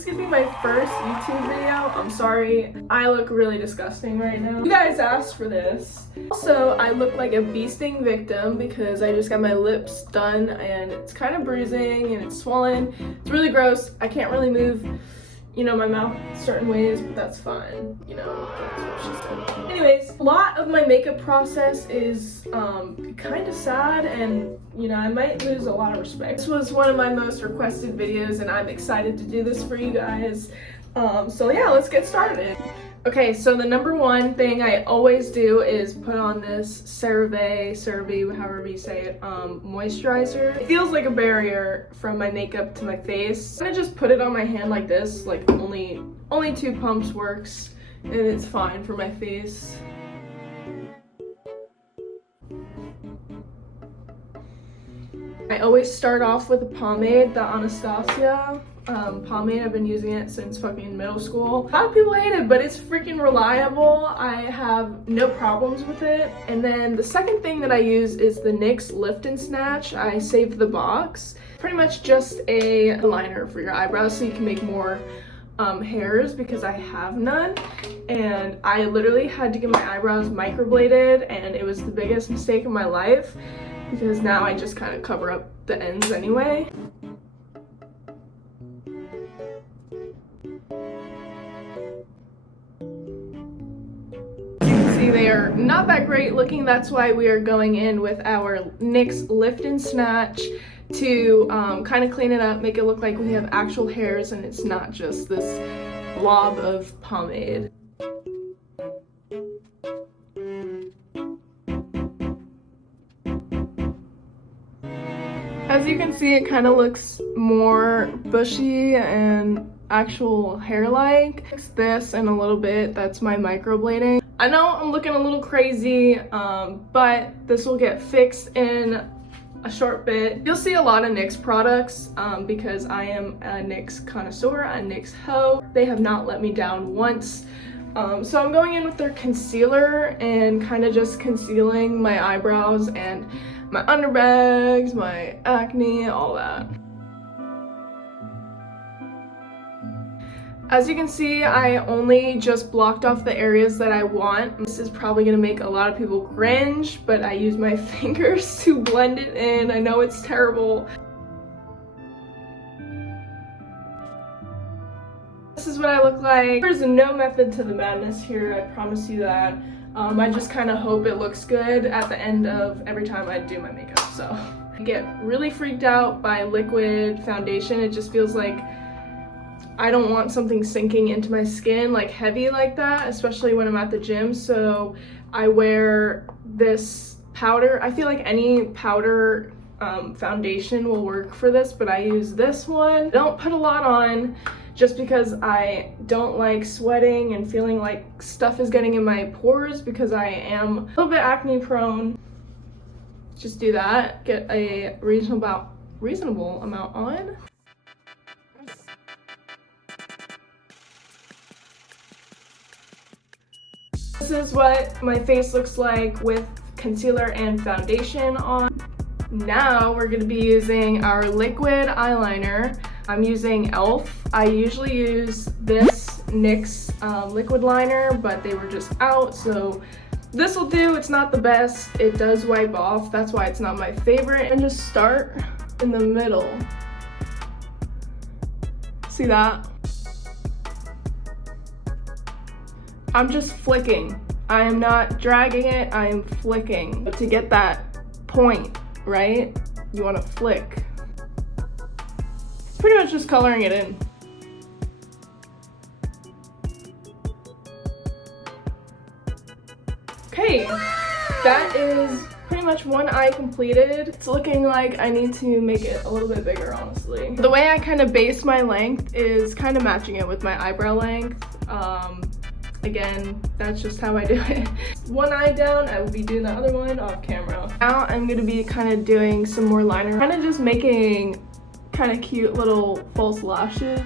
is gonna be my first YouTube video. I'm sorry, I look really disgusting right now. You guys asked for this. Also, I look like a bee sting victim because I just got my lips done and it's kind of bruising and it's swollen. It's really gross. I can't really move, you know, my mouth certain ways, but that's fine. You know, that's what she said. Anyways, a lot of my makeup process is kind of sad, and you know, I might lose a lot of respect. This was one of my most requested videos and I'm excited to do this for you guys. So yeah, let's get started. Okay, so the number one thing I always do is put on this CeraVe, however you say it, moisturizer. It feels like a barrier from my makeup to my face. I'm gonna just put it on my hand like this, like only 2 pumps works, and it's fine for my face. I always start off with a pomade, the Anastasia pomade. I've been using it since fucking middle school. A lot of people hate it, but it's freaking reliable. I have no problems with it. And then the second thing that I use is the NYX Lift and Snatch. I saved the box. Pretty much just a liner for your eyebrows so you can make more hairs because I have none. And I literally had to get my eyebrows microbladed and it was the biggest mistake of my life because now I just kind of cover up the ends anyway. They are not that great looking. That's why we are going in with our NYX Lift and Snatch to kind of clean it up, make it look like we have actual hairs and it's not just this blob of pomade. As you can see, it kind of looks more bushy and actual hair-like. It's this and a little bit, that's my microblading. I know I'm looking a little crazy, but this will get fixed in a short bit. You'll see a lot of NYX products because I am a NYX connoisseur, a NYX hoe. They have not let me down once. So I'm going in with their concealer and kind of just concealing my eyebrows and my underbags, my acne, all that. As you can see, I only just blocked off the areas that I want. This is probably gonna make a lot of people cringe, but I use my fingers to blend it in. I know it's terrible. This is what I look like. There's no method to the madness here, I promise you that. I just kind of hope it looks good at the end of every time I do my makeup, so. I get really freaked out by liquid foundation. It just feels like I don't want something sinking into my skin like heavy like that, especially when I'm at the gym, so I wear this powder. I feel like any powder foundation will work for this, but I use this one. I don't put a lot on just because I don't like sweating and feeling like stuff is getting in my pores because I am a little bit acne prone. Just do that, get a reasonable amount on. This is what my face looks like with concealer and foundation on. Now we're going to be using our liquid eyeliner. I'm using e.l.f. I usually use this NYX liquid liner, but they were just out, so this will do. It's not the best. It does wipe off. That's why it's not my favorite. And just start in the middle. See that? I'm just flicking. I am not dragging it, I am flicking. To get that point, right? You want to flick. Pretty much just coloring it in. Okay, that is pretty much one eye completed. It's looking like I need to make it a little bit bigger, honestly. The way I kind of base my length is kind of matching it with my eyebrow length. Again, that's just how I do it. One eye down, I will be doing the other one off camera. Now I'm gonna be kind of doing some more liner, kind of just making kind of cute little false lashes.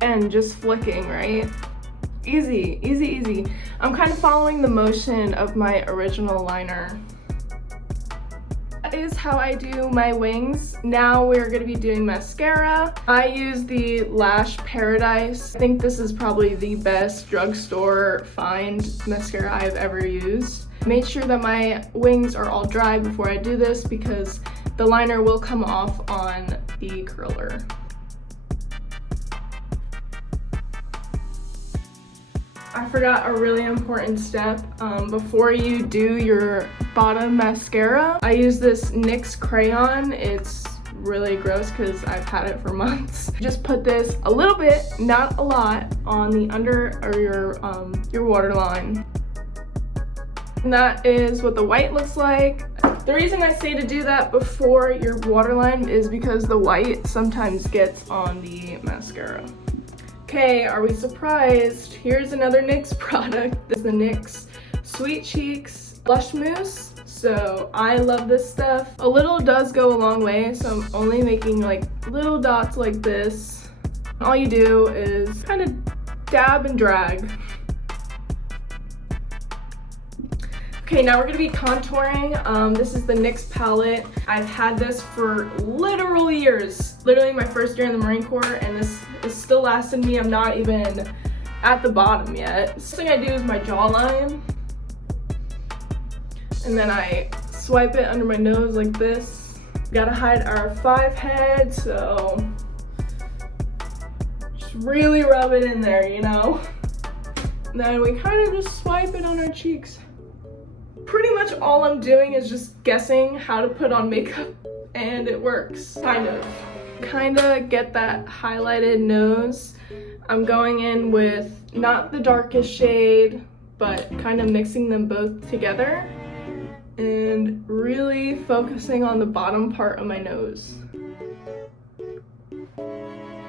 And just flicking, right? Easy, easy, easy. I'm kind of following the motion of my original liner. That is how I do my wings. Now we're gonna be doing mascara. I use the Lash Paradise. I think this is probably the best drugstore find mascara I've ever used. Make sure that my wings are all dry before I do this because the liner will come off on the curler. I forgot a really important step. Before you do your bottom mascara, I use this NYX crayon. It's really gross because I've had it for months. Just put this a little bit, not a lot, on the under or your waterline. And that is what the white looks like. The reason I say to do that before your waterline is because the white sometimes gets on the mascara. Okay, are we surprised? Here's another NYX product. This is the NYX Sweet Cheeks Blush Mousse. So I love this stuff. A little does go a long way, so I'm only making like little dots like this. All you do is kind of dab and drag. Okay, now we're gonna be contouring. This is the NYX palette. I've had this for literal years. Literally my first year in the Marine Corps, and this is still lasting me. I'm not even at the bottom yet. First thing I do is my jawline. And then I swipe it under my nose like this. Gotta hide our 5 head, so just really rub it in there, you know? And then we kind of just swipe it on our cheeks. Pretty much all I'm doing is just guessing how to put on makeup, and it works, kind of. Kinda get that highlighted nose. I'm going in with not the darkest shade, but kind of mixing them both together and really focusing on the bottom part of my nose.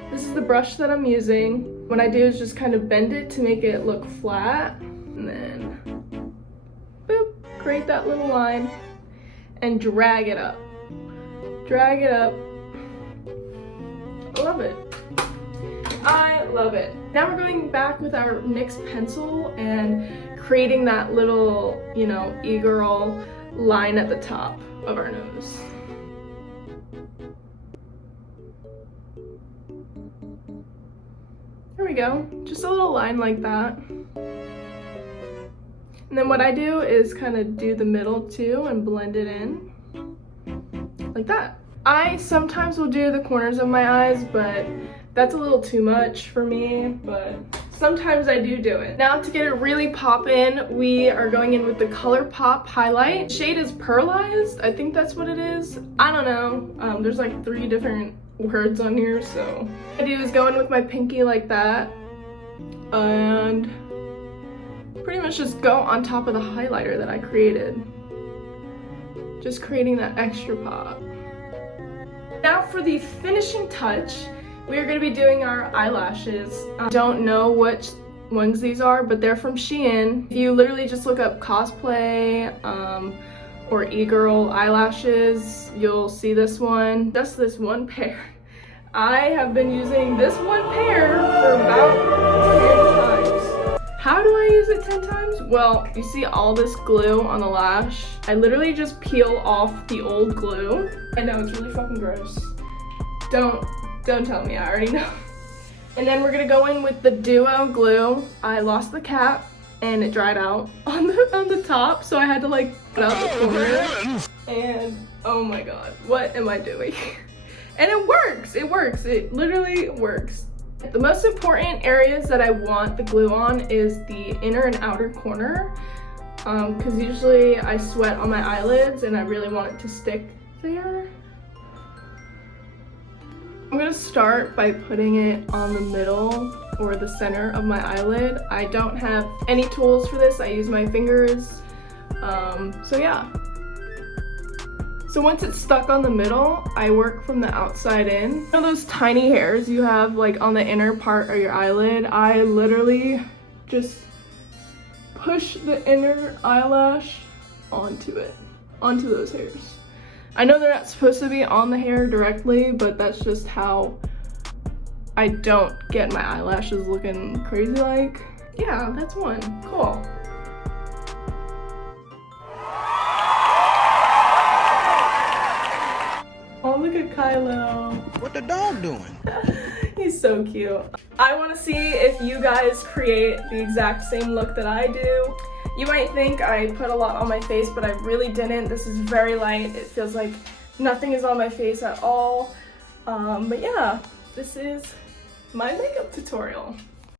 This is the brush that I'm using. What I do is just kind of bend it to make it look flat, and then boop, create that little line and drag it up. Drag it up. I love it. I love it. Now we're going back with our NYX pencil and creating that little, you know, e-girl line at the top of our nose. There we go. Just a little line like that. And then what I do is kind of do the middle too and blend it in like that. I sometimes will do the corners of my eyes, but that's a little too much for me, but sometimes I do it. Now to get it really poppin', we are going in with the ColourPop highlight. The shade is Pearlized, I think that's what it is. I don't know, there's like 3 different words on here, so. What I do is go in with my pinky like that, and pretty much just go on top of the highlighter that I created. Just creating that extra pop. Now for the finishing touch, we are going to be doing our eyelashes. I don't know which ones these are, but they're from Shein. If you literally just look up cosplay or e-girl eyelashes, you'll see this one. Just this one pair. I have been using this one pair for about 10 times. How do I use it 10 times? Well, you see all this glue on the lash. I literally just peel off the old glue. I know, it's really fucking gross. Don't tell me, I already know. And then we're gonna go in with the Duo glue. I lost the cap and it dried out on the top, so I had to like put out the corner. And oh my god, what am I doing? And it works, it literally works. The most important areas that I want the glue on is the inner and outer corner, because usually I sweat on my eyelids and I really want it to stick there. I'm gonna start by putting it on the middle or the center of my eyelid. I don't have any tools for this, I use my fingers, so yeah. So once it's stuck on the middle, I work from the outside in. You know those tiny hairs you have like on the inner part of your eyelid? I literally just push the inner eyelash onto it, onto those hairs. I know they're not supposed to be on the hair directly, but that's just how I don't get my eyelashes looking crazy like. Yeah, that's one. Cool. Oh, look at Kylo. What the dog doing? He's so cute. I want to see if you guys create the exact same look that I do. You might think I put a lot on my face, but I really didn't. This is very light. It feels like nothing is on my face at all. But yeah, this is my makeup tutorial.